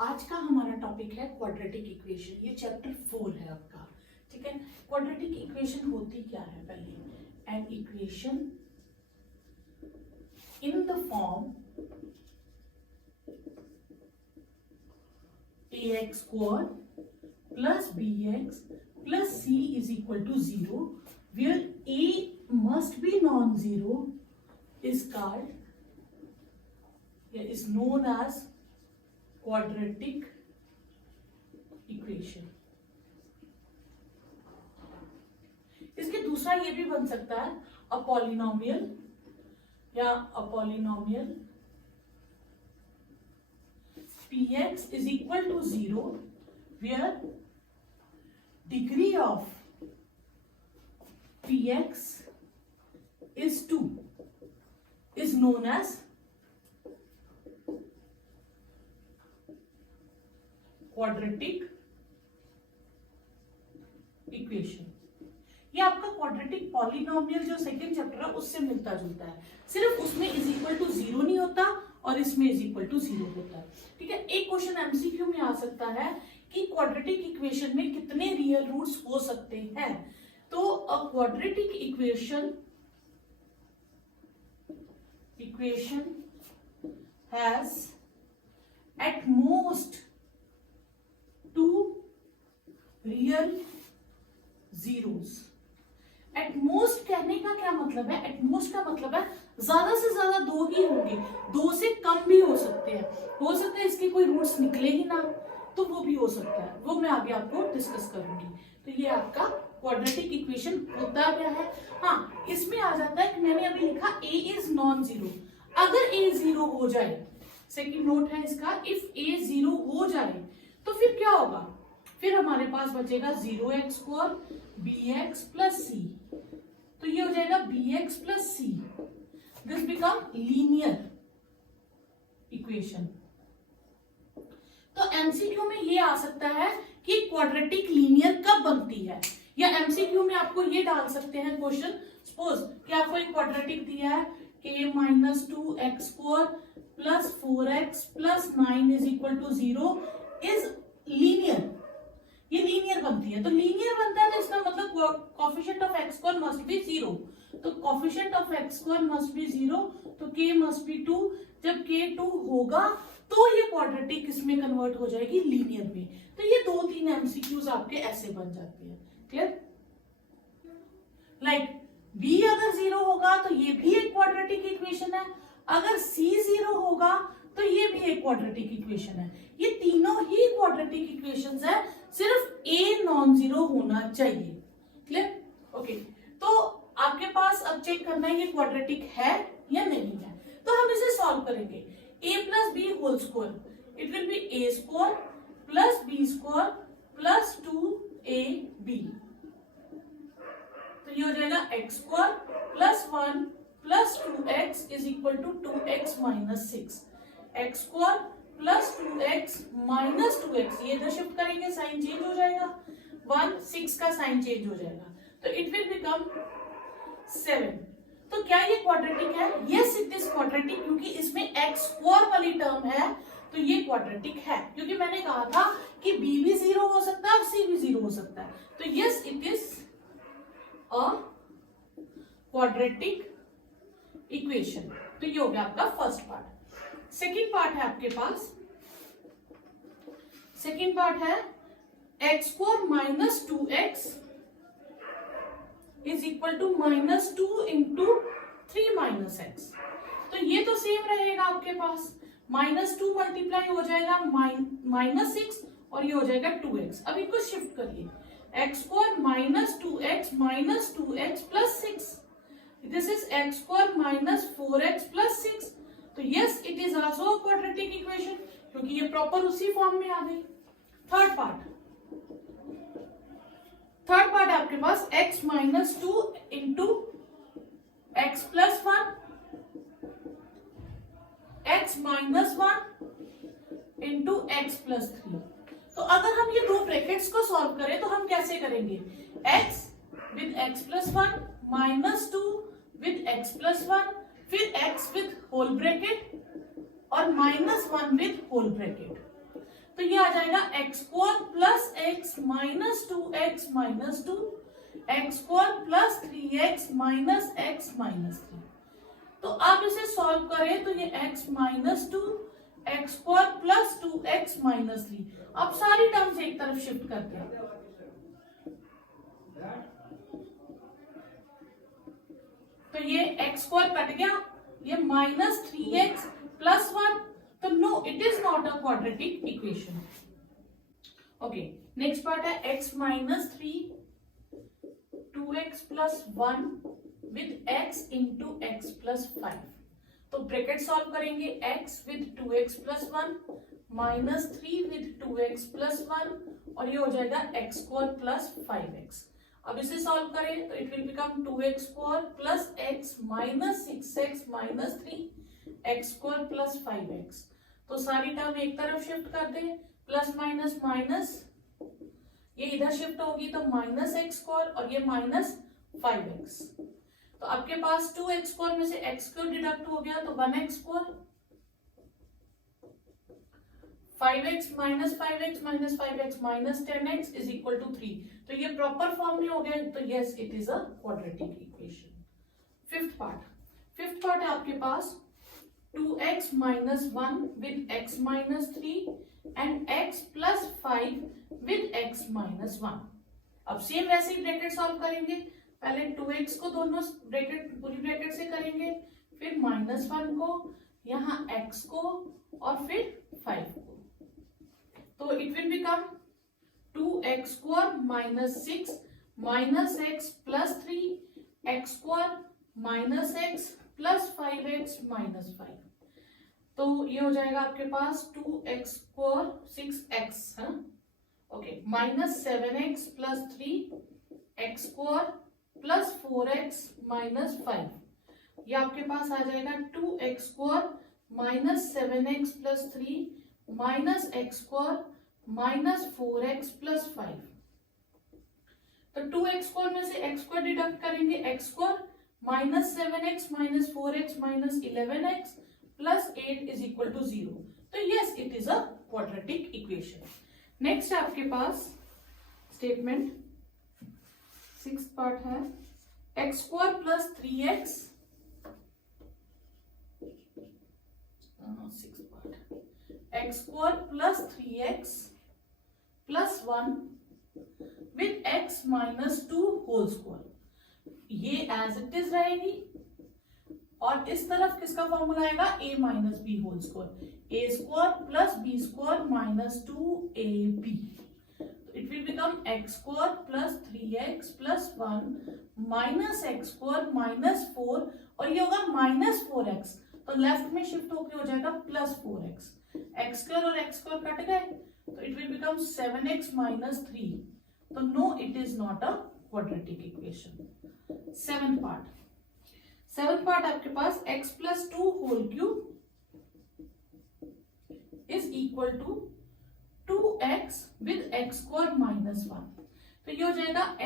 आज का हमारा टॉपिक है क्वाड्रेटिक इक्वेशन। ये चैप्टर 4 है आपका। ठीक है, क्वाड्रेटिक इक्वेशन होती क्या है? पहले an equation in the form ax square plus bx plus c is equal to 0 where a must be non-zero is known as quadratic equation। इसके दूसरा ये भी बन सकता है अ पॉलिनोमियल या a polynomial px is equal to 0 where degree of px is 2 is known as quadratic equation। ये आपका क्वाड्रेटिक पॉलिनोमियल जो सेकंड चैप्टर है उससे मिलता जुलता है, सिर्फ उसमें इज इक्वल टू 0 नहीं होता और इसमें इज इक्वल टू 0 होता है। ठीक है, एक क्वेश्चन एमसीक्यू में आ सकता है कि क्वाड्रेटिक इक्वेशन में कितने रियल रूट्स हो सकते हैं। तो अ quadratic equation has at most 2 real zeros. At most कहने का क्या मतलब है? एट मोस्ट का मतलब है ज्यादा से ज्यादा 2 ही होंगे, 2 से कम भी हो सकते हैं, हो सकता है इसके कोई रूट्स निकले ही ना, तो वो भी हो सकता है, वो मैं आगे आपको डिस्कस करूंगी। तो ये आपका क्वाड्रेटिक इक्वेशन होता क्या है। हाँ, इसमें आ जाता है कि मैंने अभी लिखा a इज नॉन जीरो। अगर a 0 हो जाए, सेकेंड नोट है इसका, इफ a 0 हो जाए तो फिर क्या होगा? फिर हमारे पास बचेगा 0x square bx plus c। तो ये हो जाएगा bx plus c। This become linear equation. तो एमसीक्यू में ये आ सकता है कि क्वाड्रेटिक लीनियर कब बनती है, या एमसीक्यू में आपको ये डाल सकते हैं क्वेश्चन, सपोज कि आपको एक क्वाड्रेटिक दिया है k minus 2x square plus 4x plus 9 is equal to 0 is linear. ये लीनियर बनती है, तो लीनियर बनता है तो इसका मतलब coefficient of x square must be 0। तो coefficient of x square must be 0, तो k मस्ट बी 2। जब k 2 होगा तो ये क्वाड्रेटिक इसमें कन्वर्ट हो जाएगी लीनियर में। तो ये 2-3 एमसीक्यूज आपके ऐसे बन जाते हैं। क्लियर? लाइक b अगर 0 होगा तो ये भी एक क्वाड्रेटिक इक्वेशन है, अगर c 0 होगा तो ये भी एक क्वाड्रेटिक इक्वेशन है। ये तीनों ही क्वाड्रेटिक इक्वेशंस है, सिर्फ a नॉन जीरो होना चाहिए। क्लियर? ओके, तो आपके पास अब चेक करना है ये क्वाड्रेटिक है या नहीं है। तो हम इसे सॉल्व करेंगे। a plus b whole square, it will be a square plus b square plus 2ab। तो ये हो जाएगा x square plus 1 plus 2x is equal to 2x minus 6। X square plus 2x minus 2x, ये इधर shift करेंगे sign change हो जाएगा, 1 6 का साइन चेंज हो जाएगा, तो इट विल बिकम 7। तो क्या ये क्वाड्रेटिक है? यस इट इज क्वाड्रेटिक, क्योंकि इसमें एक्स स्क्वायर वाली टर्म है, तो ये क्वाड्रेटिक है। क्योंकि मैंने कहा था कि b भी 0 हो सकता है और c भी 0 हो सकता है, तो yes it is a quadratic equation. तो ये हो गया आपका फर्स्ट पार्ट। सेकेंड पार्ट है आपके पास, सेकेंड पार्ट है x square minus 2x is equal to minus 2 into 3 minus x. तो ये तो सेम रहेगा आपके पास, माइनस 2 मल्टीप्लाई हो जाएगा माइनस 6 और ये हो जाएगा 2x। अब इनको शिफ्ट करिए, x square minus 2x minus 2x plus 6, this is x square minus 4x plus 6। तो yes it is also a quadratic equation, क्योंकि ये प्रॉपर उसी फॉर्म में आ गई। थर्ड पार्ट आपके पास x minus 2 into x plus 1, x minus 1 into x plus 3। तो अगर हम ये दो ब्रैकेट्स को सॉल्व करें तो हम कैसे करेंगे? x with x plus 1 minus 2 with x plus 1, फिर x विद होल ब्रैकेट और -1 विद होल ब्रैकेट। तो ये आ जाएगा x square plus x minus 2x minus 2, x square plus 3x minus x minus 3। तो आप इसे सॉल्व करें तो ये x minus 2, x square plus 2x minus 3। अब सारी टर्म्स एक तरफ शिफ्ट करते हैं, तो ये एक्स स्क्वायर कट गया, ये माइनस 3x प्लस 1, तो no it is not a quadratic equation. Okay, next part है x minus 3 2x plus 1 with x into x plus 5। तो ब्रैकेट सॉल्व करेंगे, x with 2x plus 1 minus 3 with 2x plus 1 और ये हो जाएगा x square plus 5x। अब इसे solve करें तो it will become 2x square plus x minus 6x minus 3 x square plus 5x। तो सारी टर्म एक तरफ शिफ्ट कर दे, प्लस माइनस माइनस, ये इधर शिफ्ट होगी तो माइनस एक्स स्क्वायर और ये माइनस 5x। तो आपके पास 2x स्क्वायर में से x स्क्वायर डिडक्ट हो गया तो 1x square, 5x minus 5x minus 5x minus 10x is equal to 3। तो ये प्रॉपर फॉर्म में हो गया, तो yes it is a quadratic equation. Fifth part है आपके पास 2x minus 1 with x minus 3 and x plus 5 with x minus 1। अब same वैसे ही ब्रैकेट सॉल्व करेंगे, पहले 2x को दोनों ब्रैकेट पूरी ब्रैकेट से करेंगे, फिर माइनस 1 को, यहाँ x को और फिर 5 को। तो it will become 2x square minus 6 minus x plus 3 x square minus x plus 5x minus 5। तो ये हो जाएगा आपके पास 2x स्क्वायर 6x है, okay, minus 7x plus 3 x square plus 4x minus 5। ये आपके पास आ जाएगा 2x square minus 7x plus 3 minus x square minus 4x plus 5। तो 2x स्क्वायर में से x स्क्वायर डिडक्ट करेंगे, x square minus 7x minus 4x minus 11x plus 8 is equal to 0। तो yes it is a quadratic equation. Next आपके पास statement 6th part है x square plus 3x, 6th part x square plus 3x plus 1 with x minus 2 whole square. ये as it is रहेगी और इस तरफ किसका फॉर्मूला आएगा, a minus b whole square, a square plus b square minus 2ab। तो it will become x square plus 3x plus 1 minus x square minus 4 और ये होगा माइनस 4x, तो लेफ्ट में शिफ्ट होकर हो जाएगा प्लस 4x। x स्क्वायर और x स्क्वायर कट गए तो it will become 7x minus 3। तो no it is not a quadratic equation. Seventh part आपके पास x plus 2 whole cube is equal to 2x with x square minus 1। तो ये हो जाएगा a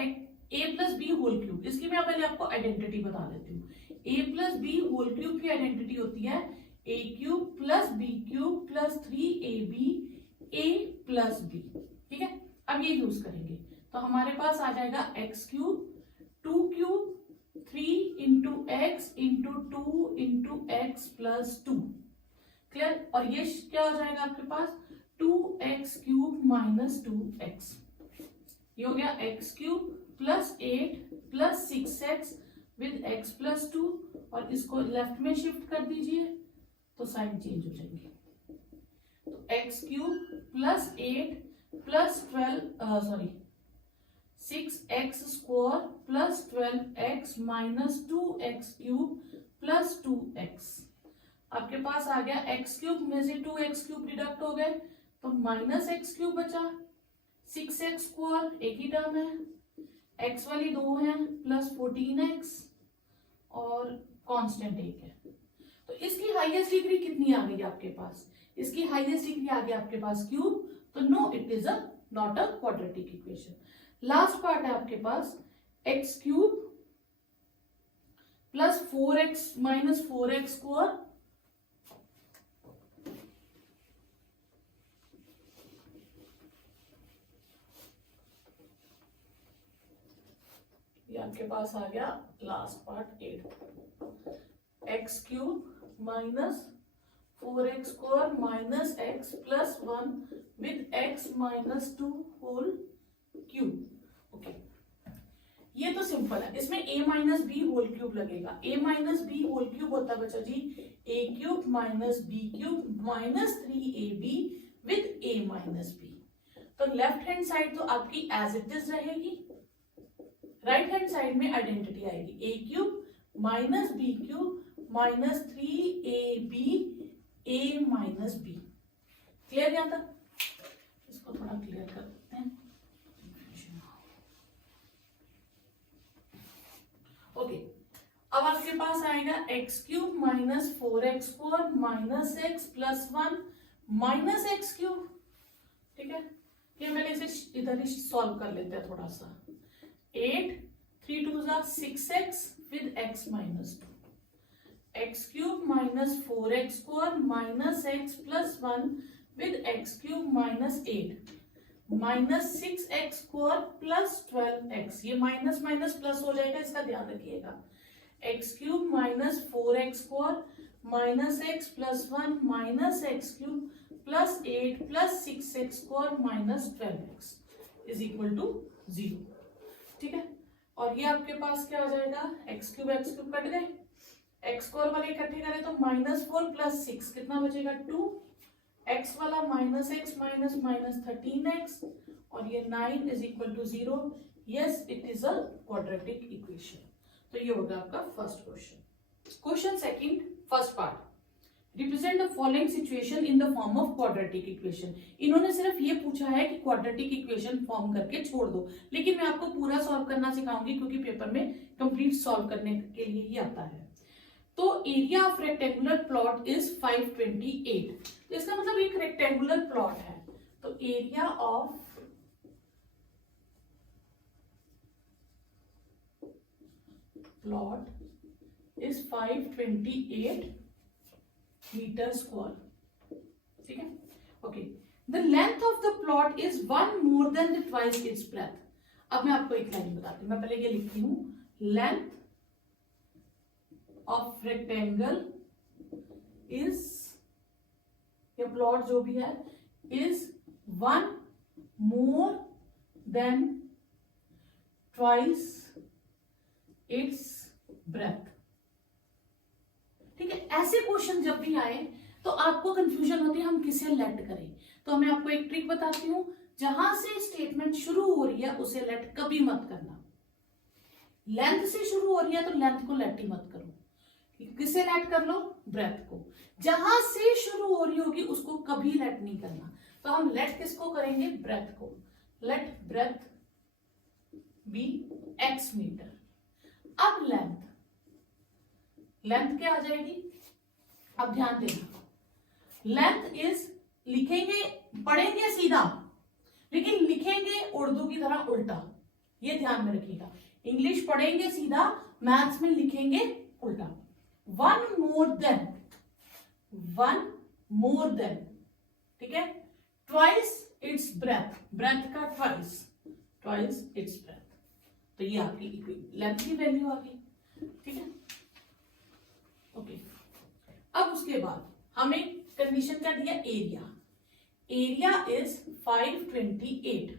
plus b whole cube. इसकी मैं पहले आपको आइडेंटिटी बता देती हूँ। a plus b whole cube की आइडेंटिटी होती है a cube plus b cube plus 3ab a plus b. ठीक है, अब ये यूज करेंगे तो हमारे पास आ जाएगा x cube 2 cube 3 into x into 2 into x plus 2। Clear, और ये क्या हो जाएगा आपके पास 2x क्यूब माइनस 2x। ये हो गया x cube plus 8 plus 6x with x plus 2 और इसको लेफ्ट में शिफ्ट कर दीजिए तो साइन चेंज हो जाएंगे। तो x cube plus 8 plus 6x square plus 12x minus 2x cube plus 2x। आपके पास आ गया x क्यूब में से 2x क्यूब डिडक्ट हो गए तो माइनस x क्यूब बचा, 6x स्क्वायर एक ही टर्म है, x वाली 2 है प्लस 14x और कांस्टेंट 1 है। तो इसकी हाईएस्ट डिग्री कितनी आ गई आपके पास, इसकी हाईएस्ट डिग्री आ गई आपके पास क्यूब। तो no it is a not a quadratic equation. Last part है आपके पास x cube plus 4x minus 4x square ये आपके पास आ गया last part 8 x cube minus 4x square minus x plus 1 with x minus 2 whole cube. Okay, ये तो सिंपल है। इसमें a minus b whole cube लगेगा। a minus b whole cube होता है बच्चा जी a cube minus b cube minus 3ab with a minus b. तो left hand side तो आपकी एज इट इज रहेगी, राइट हैंड साइड में आइडेंटिटी आएगी a cube minus b cube minus 3ab a minus b. Clear यहाँ तक? इसको थोड़ा क्लियर कर देते हैं। ओके, अब आपके पास आएगा x cube minus 4x square minus x plus 1 minus x cube. ठीक है, ये पहले इसे इधर ही सॉल्व कर लेते हैं थोड़ा सा। 8 3 2 6x with x minus 2 x cube minus 4x square minus x plus 1 with x cube minus 8 minus 6x square plus 12x। ये माइनस माइनस प्लस हो जाएगा, इसका ध्यान रखिएगा। X cube minus 4x square minus x plus 1 minus x cube plus 8 plus 6x square minus 12x is equal to 0। ठीक है, और ये आपके पास क्या आ जाएगा, एक्स क्यूब कट गए, एक्स स्क्वायर वाले इकट्ठे करें तो -4 प्लस 6 कितना बचेगा 2, एक्स वाला minus x minus minus 13x और ये 9 is equal to 0। Yes, it is a quadratic equation. तो ये होगा आपका first question. Question second, first part, represent the following situation in the form of quadratic equation. इन्होंने सिर्फ ये पूछा है कि क्वाड्रेटिक इक्वेशन फॉर्म करके छोड़ दो, लेकिन मैं आपको पूरा सॉल्व करना सिखाऊंगी क्योंकि पेपर में कंप्लीट सॉल्व करने के लिए ही आता है। तो area of rectangular plot is 528। तो इसका मतलब एक रेक्टेंगुलर प्लॉट है, तो area of plot is 528 metre square. ठीक है, okay. The length of the plot is 1 more than the twice its breadth. अब मैं आपको एक लाइन बताती हूँ, मैं पहले ये लिखती हूँ, लेंथ ऑफ रेक्टेंगल इज, ये प्लॉट जो भी है, is 1 more then twice its breath. ठीक है, ऐसे क्वेश्चन जब भी आए तो आपको कंफ्यूजन होती है हम किसे लेट करें। तो मैं आपको एक ट्रिक बताती हूं, जहां से स्टेटमेंट शुरू हो रही है उसे लेट कभी मत करना। लेंथ से शुरू हो रही है तो लेंथ को लेट ही मत करो, किसे लेट कर लो, ब्रेथ को। जहां से शुरू हो रही होगी उसको कभी लेट नहीं करना, तो हम लेट किसको करेंगे, ब्रेथ को। Let breadth be x metre. अब लेंथ क्या आ जाएगी, अब ध्यान देना, लेंथ इज, लिखेंगे पढ़ेंगे सीधा लेकिन लिखेंगे उर्दू की तरह उल्टा, ये ध्यान में रखिएगा। इंग्लिश पढ़ेंगे सीधा, मैथ्स में लिखेंगे उल्टा। 1 मोर देन, ठीक है, ट्वाइस इट्स ब्रेथ, ब्रेथ का ट्वाइस इट्स ब्रेथ। तो ये आपकी लेंथ की वैल्यू आ गई। ठीक है, ओके। अब उसके बाद हमें कंडीशन क्या दिया, area is 528,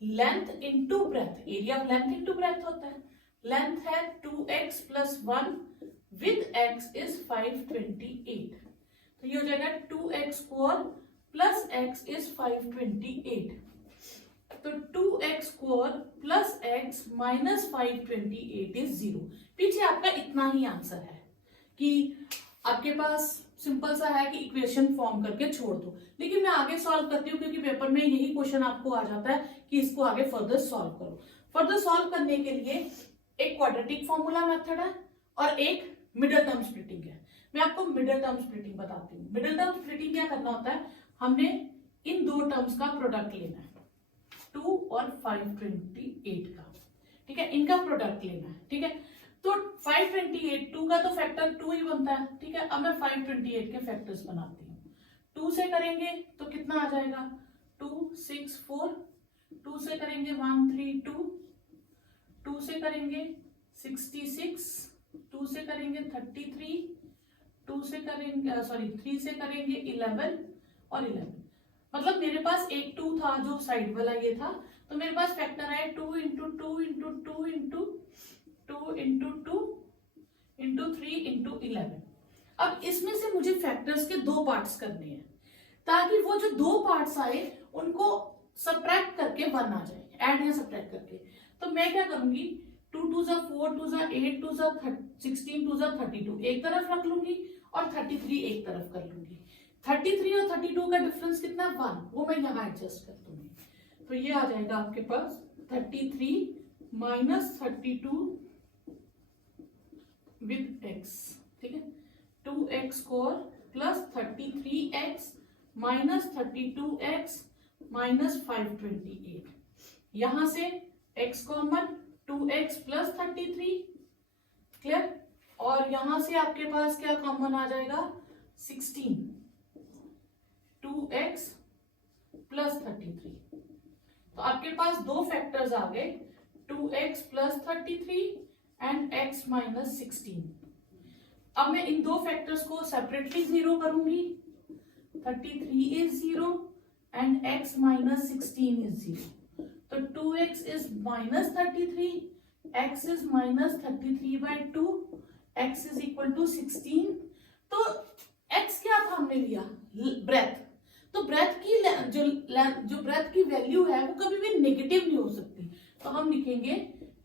length into breadth, area of length into breadth होता है। लेंथ है 2x plus 1 with x is 528, तो ये हो जाएगा 2x square plus x is 528, तो 2x square plus x minus 528 is 0। पीछे आपका इतना ही आंसर है कि आपके पास सिंपल सा है कि इक्वेशन फॉर्म करके छोड़ दो, लेकिन मैं आगे सॉल्व करती हूँ क्योंकि पेपर में यही क्वेश्चन आपको आ जाता है कि इसको आगे फर्दर सॉल्व करो। फर्दर सॉल्व करने के लिए एक क्वाड्रेटिक फॉर्मूला मेथड है और एक मिडिल टर्म स्प्लिटिंग है। मैं आपको मिडिल टर्म स्प्लिटिंग बताती हूँ। मिडिल टर्म स्प्लिटिंग क्या करना होता है, हमने इन दो टर्म्स का प्रोडक्ट लेना है, 2 और 528 का। ठीक है, इनका प्रोडक्ट लेना है। ठीक है, तो 528, 2 का तो फैक्टर 2 ही बनता है। ठीक है, अब मैं 528 के फैक्टर्स बनाती हूँ। 2 से करेंगे तो कितना आ जाएगा, 2 6 4, 2 से करेंगे 1 3 2, 2 से करेंगे 66, 2 से करेंगे 33, 2 से करेंगे 3 से करेंगे 11 और 11। मतलब मेरे पास एक 2 था जो साइड वाला ये था, तो मेरे पास फैक्टर है 2 into 2 into 2 into 2 into 2 into 3 into 11। अब इसमें से मुझे फैक्टर्स के 2 पार्ट्स करने हैं, ताकि वो जो 2 पार्ट्स आए उनको सब्ट्रैक्ट करके 1 आ जाए, ऐड या सब्ट्रैक्ट करके। तो मैं क्या करूंगी, 2 2 जा 4, 2 जा 8, 2 जा 16, 2 जा 32 एक तरफ रख लूंगी और 33 एक तरफ कर लूंगी। 33 और 32 का डिफरेंस कितना, 1, वो मैं यहाँ एडजस्ट कर दूंगी। तो ये आ जाएगा आपके पास 33 माइनस 32 विद x, ठीक है, 2x square plus 33x minus 32x minus 528। यहां से x common, 2x plus 33, clear. और यहां से आपके पास क्या कॉमन आ जाएगा, 16, 2x प्लस 33। तो आपके पास 2 फैक्टर्स आ गए, 2x plus 33 and x minus 16। अब मैं इन 2 फैक्टर्स को सेपरेटली 0 करूंगी, 33 is 0 and x minus 16 is 0। तो 2x is minus 33, x is minus 33 by 2, x is equal to 16। तो x क्या था हमने लिया, ब्रेथ। तो ब्रेथ की जो ब्रेथ की वैल्यू है वो कभी भी नेगेटिव नहीं हो सकती, तो हम लिखेंगे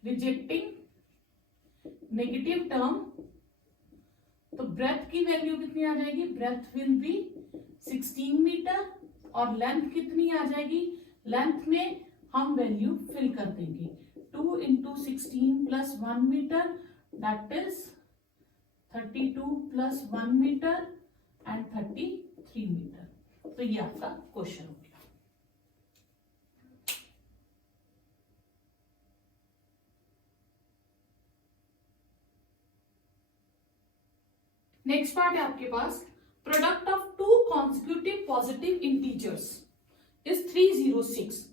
रिजेक्टिंग नेगेटिव टर्म। तो ब्रेथ की वैल्यू कितनी आ जाएगी, ब्रेथ विल बी 16 मीटर और लेंथ कितनी आ जाएगी, लेंथ में हम वैल्यू फिल कर देंगे, 2 into 16 plus 1 metre that is 32 plus 1 metre and 33 metre. तो ये आपका क्वेश्चन हो गया। नेक्स्ट पार्ट है आपके पास, product of 2 consecutive positive integers is 306।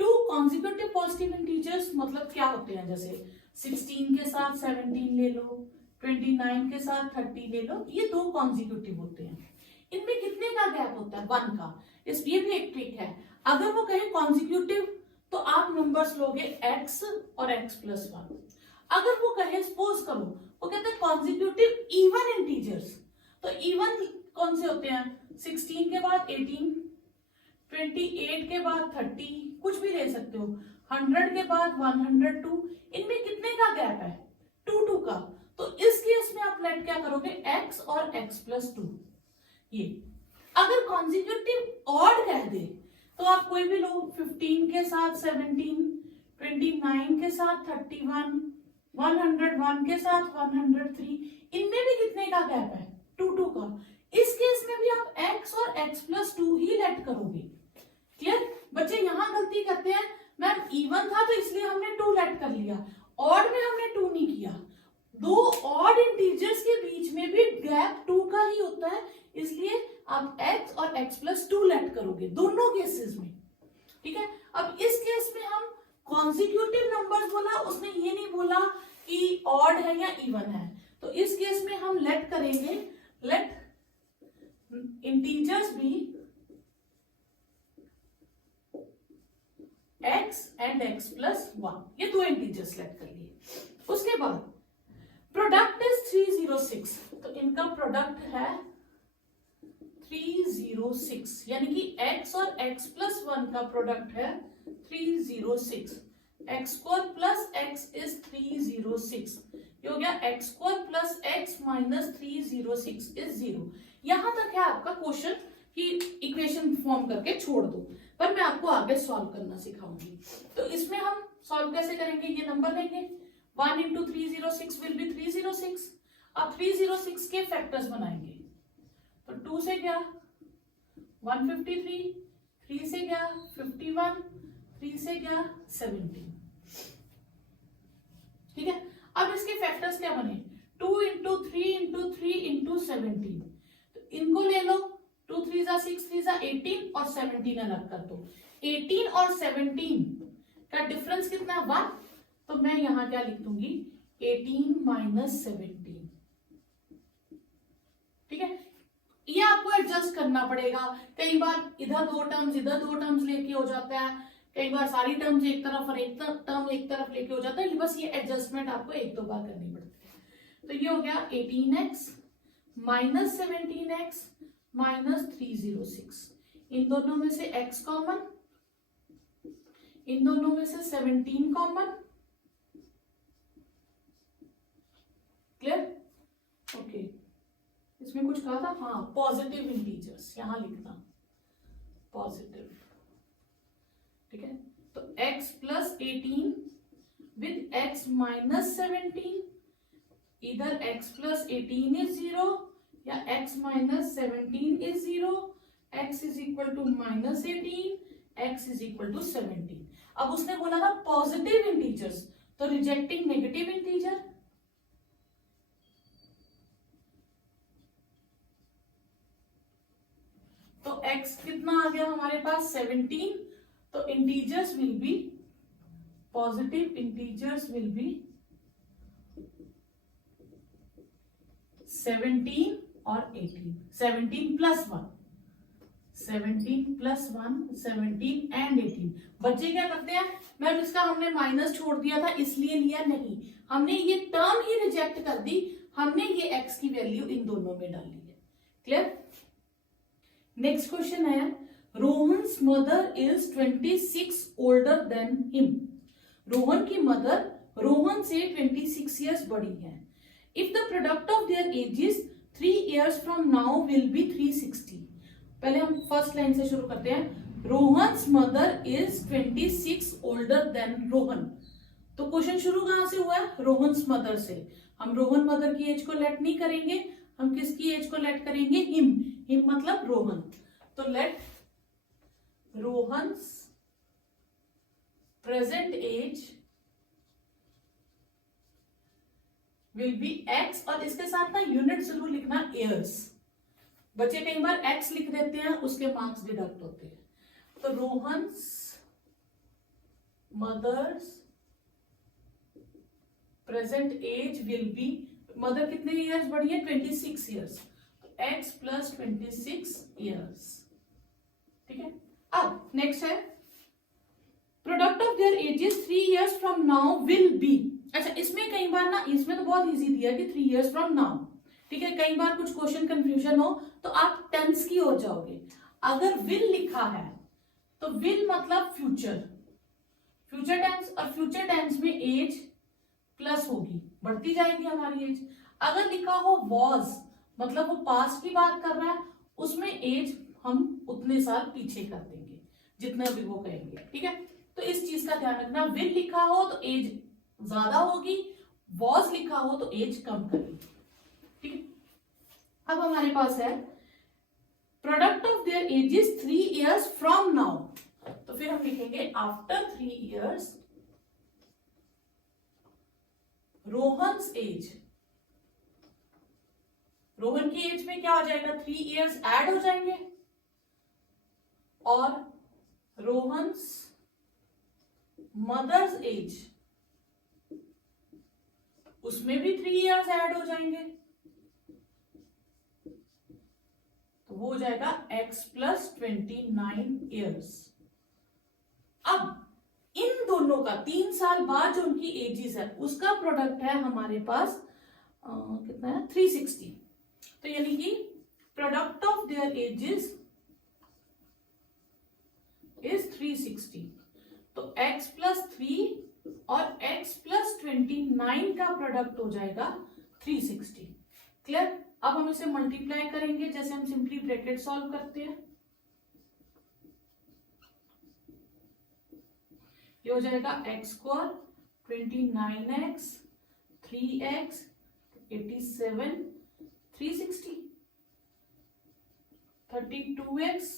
2 consecutive positive integers मतलब क्या होते हैं, जैसे 16 के साथ 17 ले लो, 29 के साथ 30 ले लो, ये 2 कॉन्जिक्यूटिव होते हैं। इनमें कितने का गैप होता है, 1 का। ये भी एक ट्रिक है, अगर वो कहे कॉन्जिक्यूटिव तो आप नंबर्स लोगे x और x प्लस 1। अगर वो कहे, सपोज करो वो कहते हैं कॉन्जिक्यूटिव इवन इंटीजर्स, तो इवन कौन से होते हैं, 16 के बाद 18, 28 के बाद 30, कुछ भी ले सकते हो, 100 के बाद 102। इनमें कितने का गैप है, 2 का। तो इस केस में आप लेट क्या करोगे, x और x प्लस 2। ये अगर कॉन्जिक्यूटिव ऑड कह दे तो आप कोई भी लो, 15 के साथ 17, 29 के साथ 31, 101 के साथ 103, इनमें भी कितने का गैप है, 2 का। इस केस में भी आप x और x प्लस 2 ही लेट करोगे। क्लियर बच्चे, यहां गलती करते हैं, मैम इवन था तो इसलिए हमने 2 लेट कर लिया, ऑड में हमने 2 नहीं किया। 2 ऑड इंटीजर्स के बीच में भी गैप 2 का ही होता है, इसलिए आप x और x प्लस 2 लेट करोगे दोनों केसेस में, ठीक है। अब इस केस में हम कॉन्जिक्यूटिव नंबर्स बोला, उसने ये नहीं बोला कि ऑड है या इवन है, तो इस केस में हम लेट करेंगे, let integers be x and x plus 1, ये 2 इंटीजर्स लेट कर लिए। उसके बाद प्रोडक्ट इज 306, तो इनका प्रोडक्ट है 306, यानी कि x और x प्लस 1 का प्रोडक्ट है 306। x square plus x is 306, ये हो गया x square plus x minus 306 is 0। यहां तक है आपका क्वेश्चन कि इक्वेशन फॉर्म करके छोड़ दो, पर मैं आपको आगे सॉल्व करना सिखाऊंगी। तो इसमें हम सॉल्व कैसे करेंगे, ये नंबर लेंगे, 1 इंटू 306 विल बी 306। अब 306 के फैक्टर्स बनाएंगे, तो 2 से गया 153, 3 से गया 51, 3 से गया 17, ठीक है। अब इसके फैक्टर्स क्या बने, 2 इंटू 3 इंटू 3 इंटू 17, तो इनको ले लो, 2 3 जा 6, 3 जा 18 और 17 अलग कर दो। 18 और 17 का डिफरेंस कितना, 1, तो मैं यहां क्या लिख दूंगी 18 माइनस 17, ठीक है। ये आपको एडजस्ट करना पड़ेगा, कई बार इधर दो टर्म्स लेके हो जाता है, कई बार सारी टर्म्स एक तरफ और एक टर्म एक तरफ लेके हो जाता है, बस ये एडजस्टमेंट आपको एक दो बार करनी पड़ती है। तो ये हो गया 18x माइनस 17x माइनस 306, इन दोनों में से x कॉमन, इन दोनों में से 17 कॉमन, क्लियर, ओके। इसमें कुछ कहा था, हाँ पॉजिटिव इंटीजर्स यहां लिखना, पॉजिटिव, ठीक है। तो x plus 18 with x minus 17, इधर x प्लस 18 इज 0 या x minus 17 is 0, x is equal to minus 18, x is equal to 17। अब उसने बोला था पॉजिटिव इंटीजर्स, तो रिजेक्टिंग नेगेटिव इंटीजर, तो x कितना आ गया हमारे पास 17, तो integers will be, positive integers will be 17 और 18, 17 प्लस 1, 17 प्लस 1, 17 एंड 18। बच्चे क्या करते हैं, मैम इसका हमने माइनस छोड़ दिया था इसलिए लिया, नहीं, हमने ये टर्म ही रिजेक्ट कर दी, हमने ये x की वैल्यू इन दोनों में डाली है, क्लियर। नेक्स्ट क्वेश्चन है, Rohan's mother is 26 older than him. Rohan की मदर रोहन से 26 इयर्स बड़ी है। If the product of their ages 3 years from now will be 360। पहले हम फर्स्ट लाइन से शुरू करते हैं, Rohan's mother is 26 older than Rohan. तो क्वेश्चन शुरू कहां से हुआ है, रोहन्स मदर से। हम रोहन मदर की एज को लेट नहीं करेंगे, हम किसकी एज को लेट करेंगे, हिम, हिम मतलब रोहन। तो let Rohan's present age will be x, और इसके साथ ना यूनिट जरूर लिखना ईयर्स। बच्चे कई बार x लिख देते हैं, उसके मार्क्स डिडक्ट होते हैं। तो Rohan's mother's present age will be, mother कितने ईयर्स बड़ी है, 26 ईयर्स, तो x प्लस 26 ईयर्स, ठीक है। अब नेक्स्ट है, product of their ages 3 years from now will be. अच्छा, इसमें कई बार ना, इसमें तो बहुत इजी दिया कि 3 years फ्रॉम नाउ, ठीक है। कई बार कुछ क्वेश्चन कंफ्यूजन हो तो आप टेंस की हो जाओगे। अगर विल लिखा है तो विल मतलब फ्यूचर, फ्यूचर टेंस, और फ्यूचर टेंस में एज प्लस होगी, बढ़ती जाएगी हमारी एज। अगर लिखा हो वॉज, मतलब वो पास्ट की बात कर रहा है, उसमें एज हम उतने साल पीछे कर देंगे जितना भी वो कहेंगे, ठीक है। तो इस चीज का ध्यान रखना, विल लिखा हो तो एज ज्यादा होगी, वॉज लिखा हो तो एज कम करेगी, ठीक है। अब हमारे पास है product of their ages 3 years from now, तो फिर हम लिखेंगे after 3 years Rohan's age. Rohan की एज में क्या हो जाएगा, 3 years ऐड हो जाएंगे, और रोहन्स मदर्स एज, उसमें भी 3 years ऐड हो जाएंगे, तो वो हो जाएगा x प्लस 29 years। अब इन दोनों का 3 साल बाद जो उनकी एजेस है उसका प्रोडक्ट है हमारे पास कितना है, 360। तो यानी कि product of their edges is 360, तो x प्लस 3 और x प्लस 29 का प्रोडक्ट हो जाएगा 360, क्लियर। अब हम इसे मल्टीप्लाई करेंगे, जैसे हम सिंपली ब्रैकेट सॉल्व करते हैं, ये हो जाएगा x square 29x 3x 87 360 32x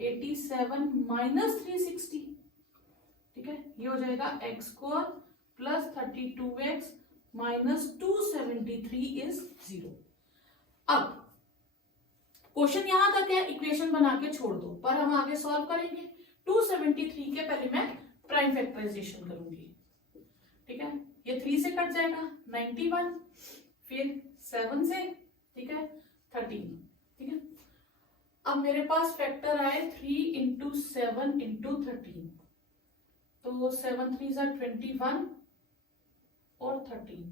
87 minus 360, ठीक है। ये हो जाएगा x square plus 32x minus 273 is 0। अब क्वेश्चन यहां तक है, इक्वेशन बना के छोड़ दो, पर हम आगे सॉल्व करेंगे। 273 के पहले मैं प्राइम फैक्टराइजेशन करूंगी। ठीक है, ये 3 से कट जाएगा 91, फिर 7 से, ठीक है 13, ठीक है। अब मेरे पास फैक्टर आए 3 इंटू 7 इंटू 13, तो 7 3 सा 21 और 13,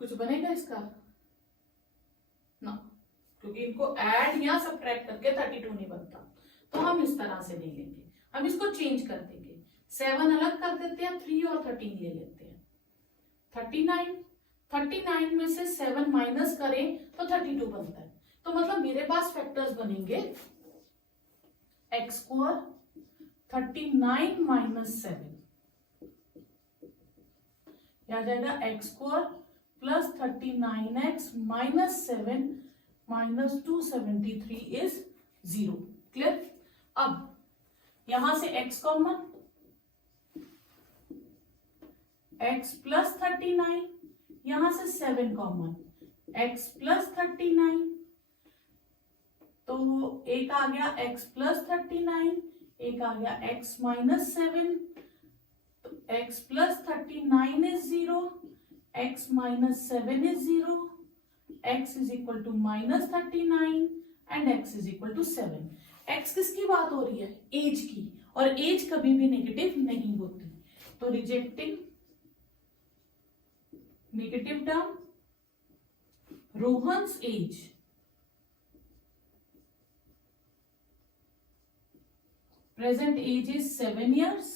कुछ बनेगा इसका ना, क्योंकि इनको ऐड या सब्ट्रैक्ट करके 32 नहीं बनता। तो हम इस तरह से नहीं लेंगे, हम इसको चेंज कर देंगे, 7 अलग कर देते हैं, 3 और 13 ले लेते हैं। 39 में से 7 माइनस करें तो 32 बनता है। तो मतलब मेरे पास फैक्टर्स बनेंगे एक्स स्क्वायर 39 माइनस 7, आ जाएगा x square plus 39x minus 7 minus 273 is 0। Clear? अब यहां से x कॉमन, x प्लस 39, यहां से 7 कॉमन, x प्लस 39, तो एक आ गया x प्लस 39, एक आ गया x माइनस 7, तो x plus 39 is 0, x minus 7 is 0, x is equal to minus 39 and x is equal to 7। x किसकी बात हो रही है? एज की, और एज कभी भी नेगेटिव नहीं होती, तो rejecting negative term, Rohan's age present age is 7 years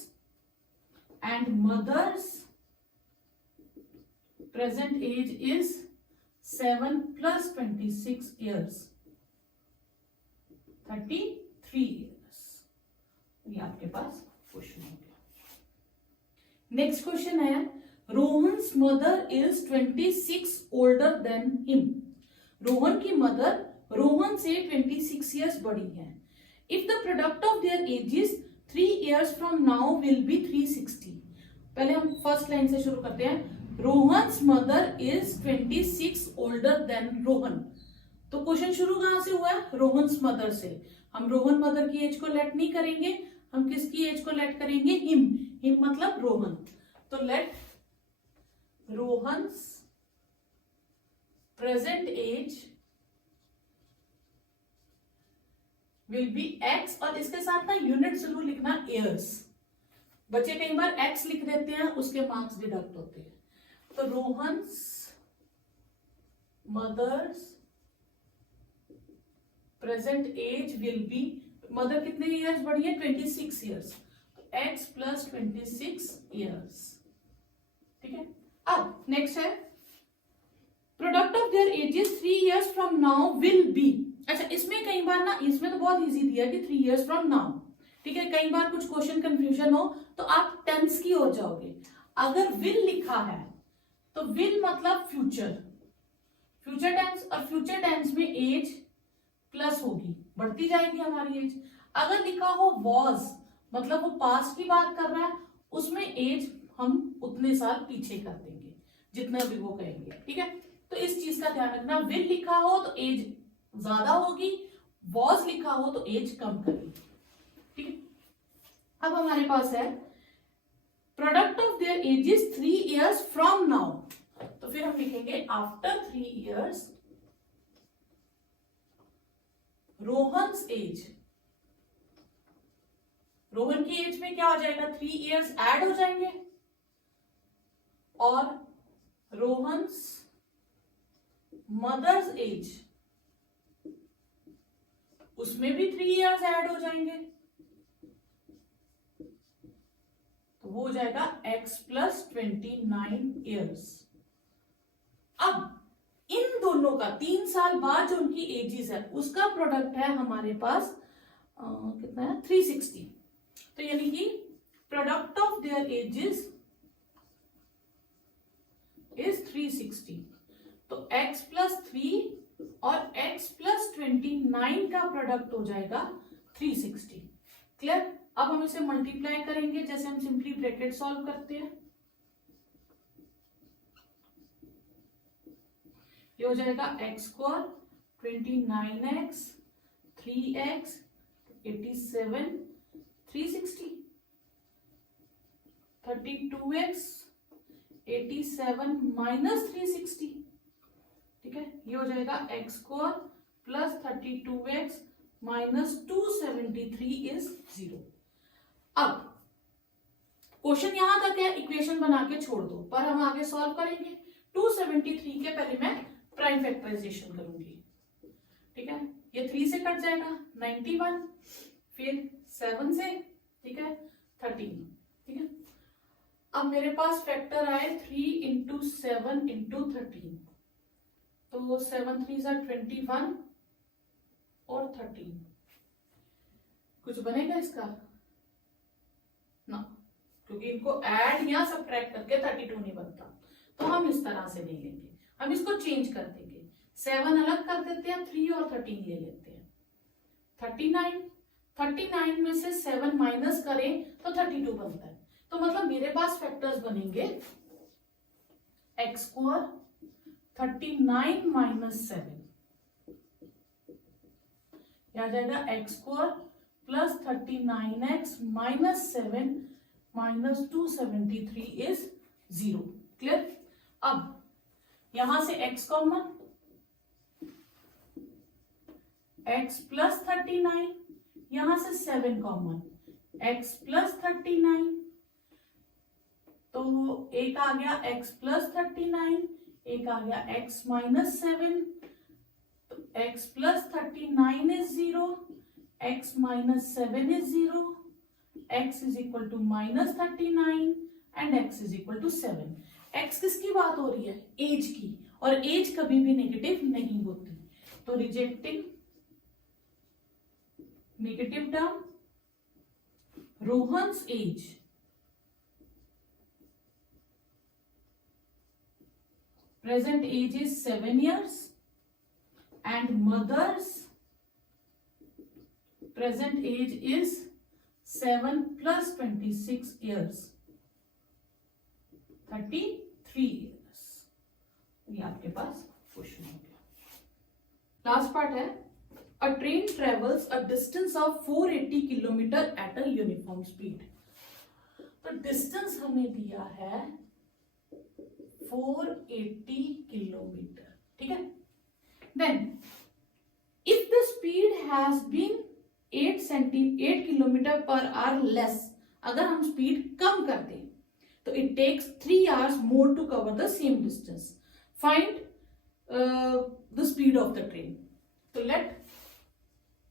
and mother's present age is 7 plus 26 years, 33 years। ये आपके पास क्वेश्चन हो गया। नेक्स्ट क्वेश्चन है, Rohan's mother is 26 older than him. Rohan की मदर रोहन से 26 ईयर्स बड़ी है। If the product of their ages 3 years from now will be 360। पहले हम फर्स्ट लाइन से शुरू करते हैं। Rohan's mother is 26 older than Rohan. तो क्वेश्चन शुरू कहां से हुआ है? रोहन्स मदर से। हम रोहन मदर की एज को लेट नहीं करेंगे, हम किसकी एज को लेट करेंगे? हिम। हिम मतलब रोहन। तो let Rohan's present age will be x, और इसके साथ ना यूनिट जरूर लिखना ईयर्स। बच्चे कई बार x लिख देते हैं, उसके मार्क्स डिडक्ट होते हैं। तो Rohan's mother's present age will be, mother कितने ईयर्स बड़ी है? 26 ईयर्स, तो x प्लस 26 ईयर्स। ठीक है। अब नेक्स्ट है, product of their ages 3 years from now will be. अच्छा, इसमें कई बार ना, इसमें तो बहुत इजी दिया कि 3 इयर्स फ्रॉम नाउ, ठीक है। कई बार कुछ क्वेश्चन कंफ्यूजन हो तो आप टेंस की हो जाओगे। अगर विल लिखा है तो विल मतलब फ्यूचर, फ्यूचर टेंस, और फ्यूचर टेंस में एज प्लस होगी, बढ़ती जाएगी हमारी एज। अगर लिखा हो वॉज, मतलब वो पास्ट की बात कर रहा है, उसमें एज हम उतने साल पीछे कर देंगे जितना भी वो कहेंगे, ठीक है। तो इस चीज का ध्यान रखना, विल लिखा हो तो एज ज्यादा होगी, वॉज लिखा हो तो एज कम करेगी, ठीक है। अब हमारे पास है product of their ages 3 years from now, तो फिर हम लिखेंगे after 3 years Rohan's age. Rohan की एज में क्या हो जाएगा? 3 इयर्स ऐड हो जाएंगे, और रोहन्स मदर्स एज, उसमें भी 3 इयर्स ऐड हो जाएंगे, तो वो हो जाएगा x प्लस 29 इयर्स। अब इन दोनों का 3 साल बाद जो उनकी एजेस है उसका प्रोडक्ट है हमारे पास कितना है? 360। तो यानी कि product of their edges is 360। तो x प्लस 3 और x प्लस 29 का प्रोडक्ट हो जाएगा 360। क्लियर? अब हम इसे मल्टीप्लाई करेंगे, जैसे हम सिंपली ब्रैकेट सॉल्व करते हैं। ये हो जाएगा x square 29x 3x 87 360 32x 87 minus 360, ठीक है, ये हो जाएगा x square plus 32x minus 273 is 0। अब क्वेश्चन यहां तक है, इक्वेशन बना के छोड़ दो, पर हम आगे सॉल्व करेंगे। 273 के पहले मैं प्राइम फैक्टराइजेशन करूंगी, ठीक है, ये 3 से कट जाएगा 91, फिर 7 से, ठीक है, 13, ठीक है। अब मेरे पास फैक्टर आए 3 इंटू 7 इंटू 13, तो 7 3 सा 21 और 13, कुछ बनेगा इसका ना, क्योंकि इनको ऐड या सब्ट्रैक्ट करके 32 नहीं बनता, तो हम इस तरह से नहीं लेंगे, हम इसको चेंज कर देंगे, 7 अलग कर देते हैं, 3 और 13 ले लेते हैं, 39 में से 7 माइनस करें तो 32 बनता है। तो मतलब मेरे पास फैक्टर्स बनेंगे एक्स स्क्वायर 39 माइनस 7, आ जाएगा x square plus 39x minus 7 minus 273 is 0। Clear? अब यहां से x कॉमन, x प्लस 39, यहां से 7 कॉमन, x प्लस 39, तो एक आ गया x प्लस 39, एक आ गया x माइनस 7, तो x plus 39 is 0, x minus 7 is 0, x is equal to minus 39 and x is equal to 7। x किसकी बात हो रही है? एज की, और एज कभी भी नेगेटिव नहीं होती, तो rejecting negative term, Rohan's age present age is 7 years and mother's present age is 7 plus 26 years, 33 years। ये आपके पास क्वेश्चन हो गया। लास्ट पार्ट है, a train travels a distance of 480 kilometer at a uniform speed। तो distance हमें दिया है 480 kilometre, ठीक है। Then if the speed has been 8 kilometre per hour less, अगर हम स्पीड कम कर दें तो it takes 3 hours more to cover the same distance, find the speed of the train. तो लेट,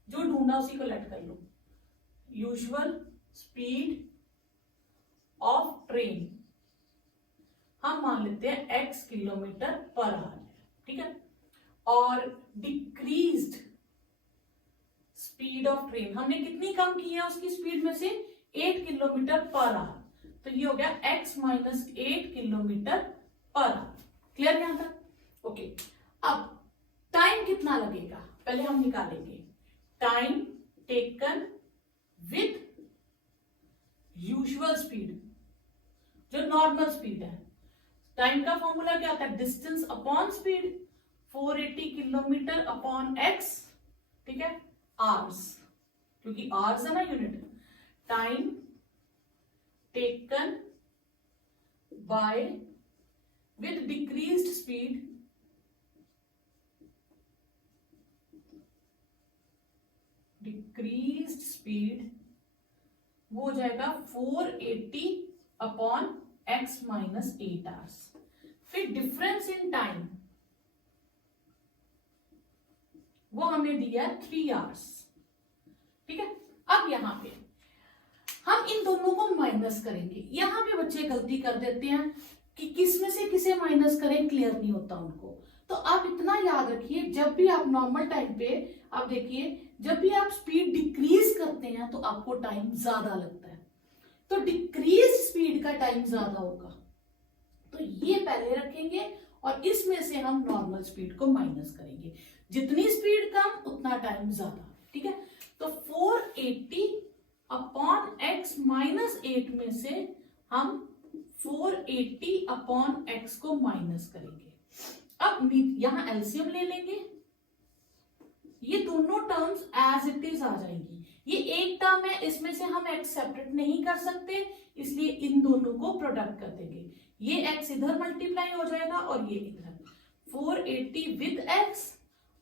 जो ढूंढा उसी को लेट कर लो, यूजुअल स्पीड ऑफ ट्रेन हम मान लेते हैं x किलोमीटर पर आवर, ठीक है, और डिक्रीज्ड स्पीड ऑफ ट्रेन हमने कितनी कम की है उसकी स्पीड में से? 8 किलोमीटर पर आवर, तो ये हो गया x minus 8 kilometre per our. Clear यहां तक? ओके, अब टाइम कितना लगेगा पहले हम निकालेंगे, time taken with usual speed, जो नॉर्मल स्पीड है। टाइम का फॉर्मूला क्या होता है? Distance upon speed, 480 kilometre upon x, ठीक है, आवर्स, क्योंकि आवर्स है ना unit. Time taken by with decreased speed वो हो जाएगा 480 अपॉन x माइनस 8 आवर्स। फिर डिफरेंस इन टाइम वो हमें दिया 3 आवर्स, ठीक है। अब यहां पे हम इन दोनों को माइनस करेंगे। यहां पे बच्चे गलती कर देते हैं कि किस में से किसे माइनस करें, क्लियर नहीं होता उनको। तो आप इतना याद रखिए, जब भी आप नॉर्मल टाइम पे, आप देखिए जब भी आप स्पीड डिक्रीज करते हैं तो आपको टाइम ज्यादा लगता है, तो डिक्रीज स्पीड का टाइम ज्यादा होगा, तो ये पहले रखेंगे और इसमें से हम नॉर्मल स्पीड को माइनस करेंगे। जितनी स्पीड कम उतना टाइम ज्यादा, ठीक है। तो 480 अपॉन x माइनस 8 में से हम 480 अपॉन x को माइनस करेंगे। अब यहां एलसीएम ले लेंगे, ये दोनों टर्म्स एज इट इज आ जाएंगी। ये एक टर्म है, इसमें से हम x सेपरेट नहीं कर सकते, इसलिए इन दोनों को प्रोडक्ट कर देंगे। ये x इधर मल्टीप्लाई हो जाएगा और ये इधर 480 विद x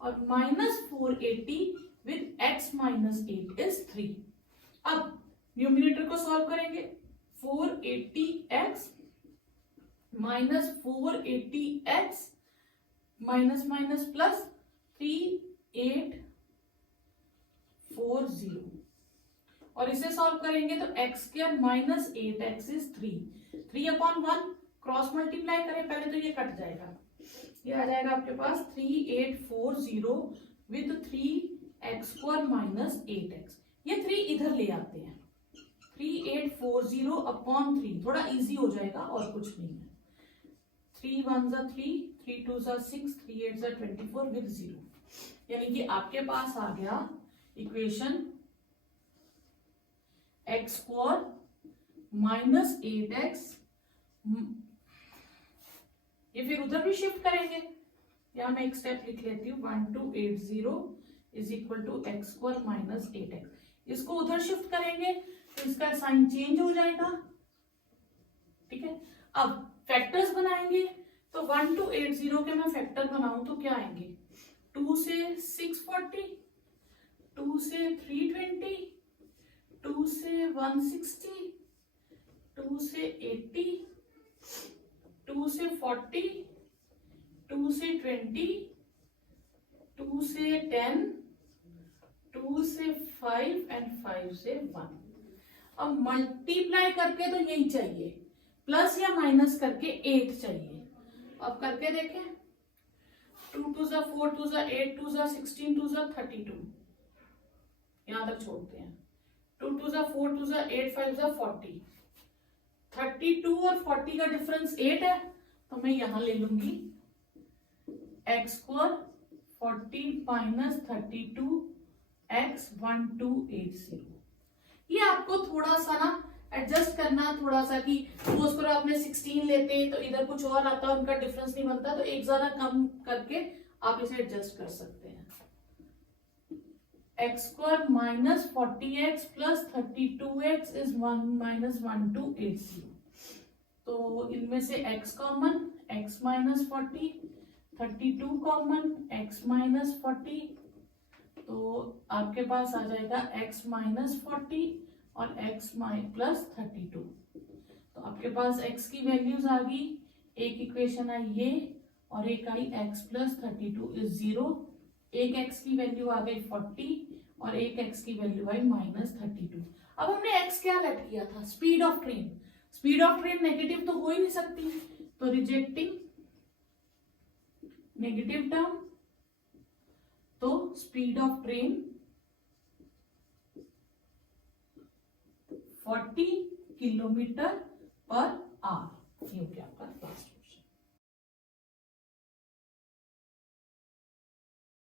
और minus 480 with x minus 8 is 3। अब न्यूमिनेटर को सॉल्व करेंगे। 480x minus 480x minus minus plus 3840 और इसे सॉल्व करेंगे तो x square minus 8x is 3/1 cross multiply करें पहले तो ये कट जाएगा, ये आ जाएगा आपके पास 3840 with 3x square minus 8x। ये 3 इधर ले आते हैं, 3840/3 थोड़ा इजी हो जाएगा और कुछ नहीं है। 3 1 जा 3, 3 2 जा 6, 3 8 जा 24 विद 0, यानी कि आपके पास आ गया equation x square minus 8x। ये फिर उधर भी शिफ्ट करेंगे, यहां मैं एक स्टेप लिख लेती हूँ 1280 is equal to x square minus 8x। इसको उधर शिफ्ट करेंगे तो इसका साइन चेंज हो जाएगा, ठीक है। अब फैक्टर्स बनाएंगे तो 1280 के मैं फैक्टर बनाऊं तो क्या आएंगे, 2 से 640, 2 से 320, 2 से 160, 2 से 80, 2 से 40, 2 से 20, 2 से 10, 2 से 5 एंड 5 से 1। अब मल्टीप्लाई करके तो यही चाहिए, प्लस या माइनस करके 8 चाहिए। अब करके देखें, 2 2 जा 4, 2 जा 8, 2 जा 16, 2 जा 32, यहां तक छोड़ते हैं। 2 2 जा 4, 2 जा 8, 5 जा 40, 32 और 40 का डिफरेंस 8 है तो मैं यहां ले लूंगी एक्स स्क्वायर 40 माइनस 32 x 1280। ये आपको थोड़ा सा ना एडजस्ट करना, थोड़ा सा कि सपोज करो आपने 16 लेते तो इधर कुछ और आता, उनका डिफरेंस नहीं बनता, तो एक ज्यादा कम करके आप इसे एडजस्ट कर सकते हैं। X square minus 40x plus 32x is 1 minus 1280। तो इनमें से x common, x minus 40, 32 common, x minus 40, तो आपके पास आ जाएगा x माइनस 40 और x प्लस 32। तो आपके पास x की वैल्यूज आ गई, एक इक्वेशन आई ये और एक आई x प्लस 32 इज 0। एक x की वैल्यू आ गई 40 और एक x की वैल्यू आई माइनस 32। अब हमने x क्या लेट किया था, speed of train. Speed of train negative तो हो ही नहीं सकती, तो रिजेक्टिंग नेगेटिव टर्म, तो speed of train 40 kilometre per our, ये हो गया आपका लास्ट।